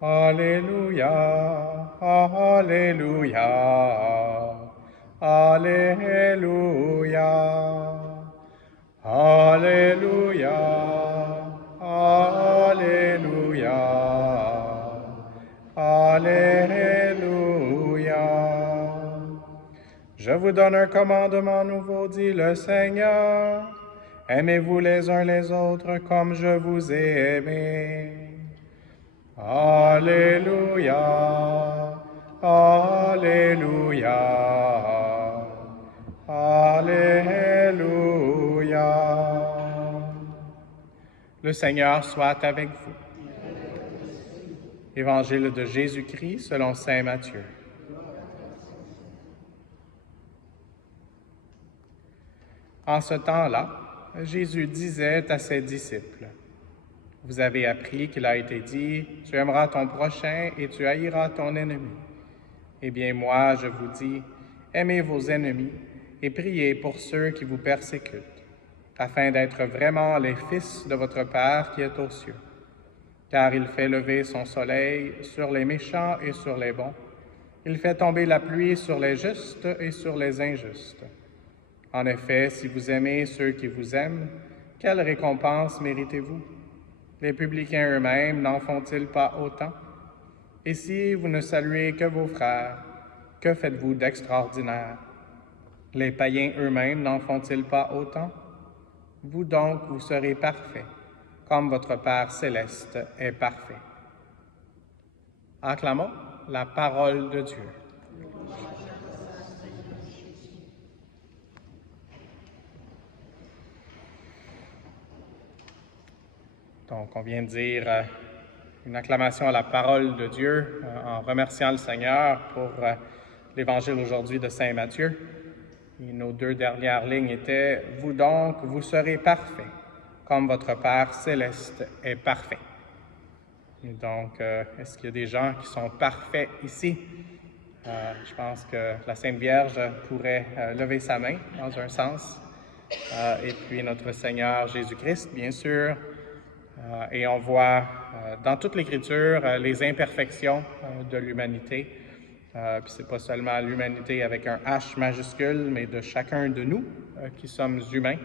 Alléluia, Alléluia, Alléluia, Alléluia, Alléluia, Alléluia. Je vous donne un commandement nouveau, dit le Seigneur. Aimez-vous les uns les autres comme je vous ai aimés. Alléluia, Alléluia, Alléluia. Le Seigneur soit avec vous. Évangile de Jésus-Christ selon saint Matthieu. En ce temps-là, Jésus disait à ses disciples, « Vous avez appris qu'il a été dit, tu aimeras ton prochain et tu haïras ton ennemi. Eh bien, moi, je vous dis, aimez vos ennemis et priez pour ceux qui vous persécutent, afin d'être vraiment les fils de votre Père qui est aux cieux. Car il fait lever son soleil sur les méchants et sur les bons. Il fait tomber la pluie sur les justes et sur les injustes. En effet, si vous aimez ceux qui vous aiment, quelle récompense méritez-vous? Les publicains eux-mêmes n'en font-ils pas autant? Et si vous ne saluez que vos frères, que faites-vous d'extraordinaire? Les païens eux-mêmes n'en font-ils pas autant? Vous donc, vous serez parfaits, comme votre Père céleste est parfait. Acclamons la parole de Dieu. Donc, on vient de dire une acclamation à la parole de Dieu en remerciant le Seigneur pour l'Évangile aujourd'hui de saint Matthieu. Et nos deux dernières lignes étaient « Vous donc, vous serez parfaits, comme votre Père céleste est parfait. » Et donc, est-ce qu'il y a des gens qui sont parfaits ici? Je pense que la Sainte Vierge pourrait lever sa main, dans un sens. Et puis notre Seigneur Jésus-Christ, bien sûr. Et on voit dans toute l'Écriture les imperfections de l'humanité. Puis c'est pas seulement l'humanité avec un H majuscule, mais de chacun de nous qui sommes humains.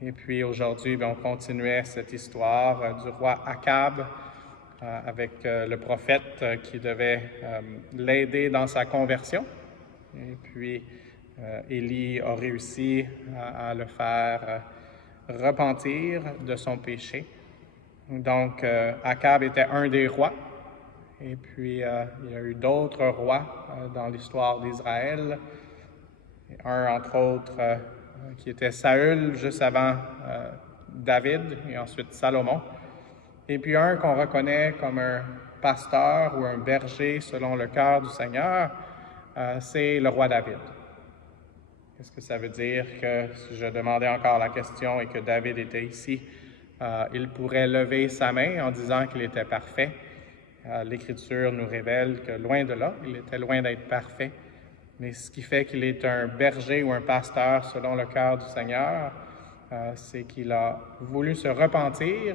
Et puis aujourd'hui, on continuait cette histoire du roi Akab avec le prophète qui devait l'aider dans sa conversion. Et puis Élie a réussi à le faire repentir de son péché. Donc, Akab était un des rois. Et puis, il y a eu d'autres rois dans l'histoire d'Israël. Un, entre autres, qui était Saül, juste avant David, et ensuite Salomon. Et puis un qu'on reconnaît comme un pasteur ou un berger selon le cœur du Seigneur, c'est le roi David. Qu'est-ce que ça veut dire que si je demandais encore la question et que David était ici, il pourrait lever sa main en disant qu'il était parfait? L'Écriture nous révèle que loin de là, il était loin d'être parfait. Mais ce qui fait qu'il est un berger ou un pasteur selon le cœur du Seigneur, c'est qu'il a voulu se repentir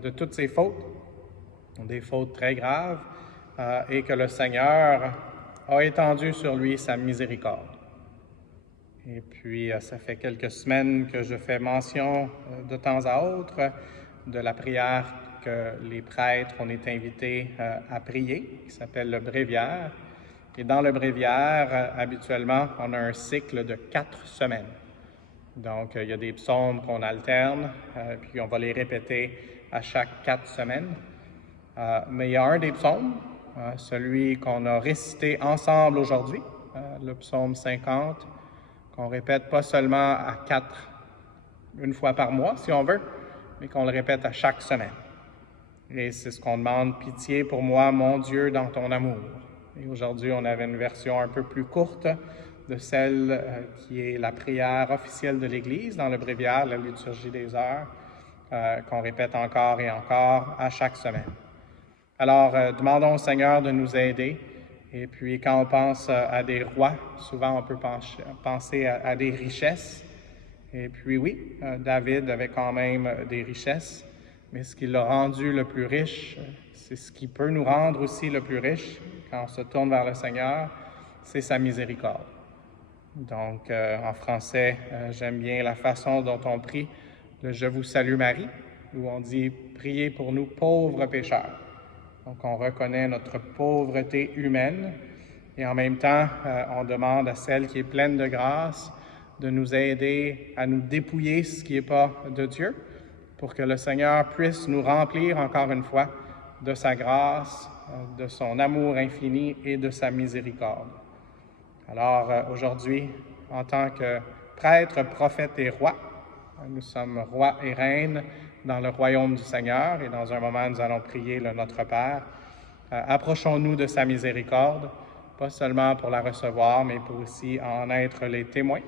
de toutes ses fautes, des fautes très graves, et que le Seigneur a étendu sur lui sa miséricorde. Et puis, ça fait quelques semaines que je fais mention de temps à autre de la prière que les prêtres, on est invités à prier, qui s'appelle le bréviaire. Et dans le bréviaire, habituellement, on a un cycle de 4 semaines. Donc, il y a des psaumes qu'on alterne, puis on va les répéter à chaque 4 semaines. Mais il y a un des psaumes, celui qu'on a récité ensemble aujourd'hui, le psaume 50, qu'on répète pas seulement à 4, une fois par mois, si on veut, mais qu'on le répète à chaque semaine. Et c'est ce qu'on demande, « Pitié pour moi, mon Dieu, dans ton amour ». Et aujourd'hui, on avait une version un peu plus courte de celle qui est la prière officielle de l'Église dans le bréviaire, la liturgie des heures, qu'on répète encore et encore à chaque semaine. Alors, demandons au Seigneur de nous aider. Et puis, quand on pense à des rois, souvent on peut penser à des richesses. Et puis oui, David avait quand même des richesses, mais ce qui l'a rendu le plus riche, c'est ce qui peut nous rendre aussi le plus riche quand on se tourne vers le Seigneur, c'est sa miséricorde. Donc, en français, j'aime bien la façon dont on prie le « Je vous salue Marie », où on dit « Priez pour nous pauvres pécheurs ». Donc, on reconnaît notre pauvreté humaine et en même temps, on demande à celle qui est pleine de grâce de nous aider à nous dépouiller ce qui n'est pas de Dieu, pour que le Seigneur puisse nous remplir encore une fois de sa grâce, de son amour infini et de sa miséricorde. Alors aujourd'hui, en tant que prêtre, prophète et roi, nous sommes rois et reines dans le royaume du Seigneur et dans un moment, nous allons prier le Notre Père. Approchons-nous de sa miséricorde, pas seulement pour la recevoir, mais pour aussi en être les témoins,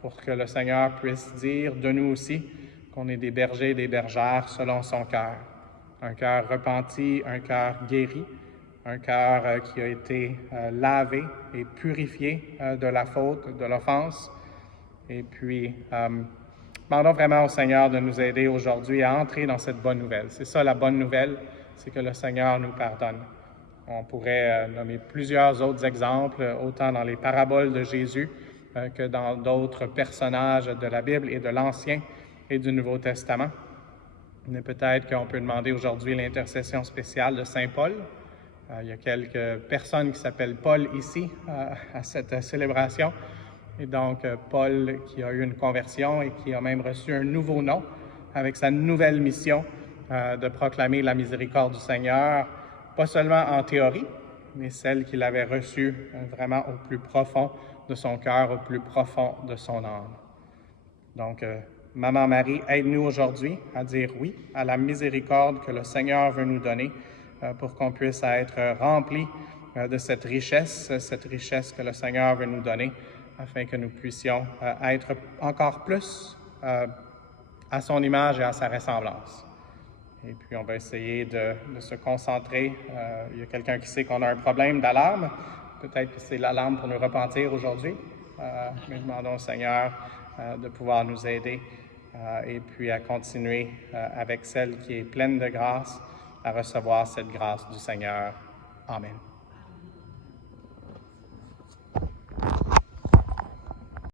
pour que le Seigneur puisse dire de nous aussi qu'on est des bergers et des bergères selon son cœur. Un cœur repenti, un cœur guéri, un cœur qui a été lavé et purifié de la faute, de l'offense. Et puis, demandons vraiment au Seigneur de nous aider aujourd'hui à entrer dans cette bonne nouvelle. C'est ça la bonne nouvelle, c'est que le Seigneur nous pardonne. On pourrait nommer plusieurs autres exemples, autant dans les paraboles de Jésus que dans d'autres personnages de la Bible et de l'Ancien et du Nouveau Testament. Mais peut-être qu'on peut demander aujourd'hui l'intercession spéciale de Saint Paul. Il y a quelques personnes qui s'appellent Paul ici à cette célébration. Et donc, Paul qui a eu une conversion et qui a même reçu un nouveau nom avec sa nouvelle mission de proclamer la miséricorde du Seigneur, pas seulement en théorie, mais celle qu'il avait reçue vraiment au plus profond de son cœur, au plus profond de son âme. Donc, Maman Marie, aide-nous aujourd'hui à dire oui à la miséricorde que le Seigneur veut nous donner pour qu'on puisse être remplis de cette richesse que le Seigneur veut nous donner, afin que nous puissions être encore plus à son image et à sa ressemblance. Et puis, on va essayer de se concentrer. Il y a quelqu'un qui sait qu'on a un problème d'alarme. Peut-être que c'est l'alarme pour nous repentir aujourd'hui. Mais demandons au Seigneur de pouvoir nous aider et puis à continuer avec celle qui est pleine de grâce, à recevoir cette grâce du Seigneur. Amen.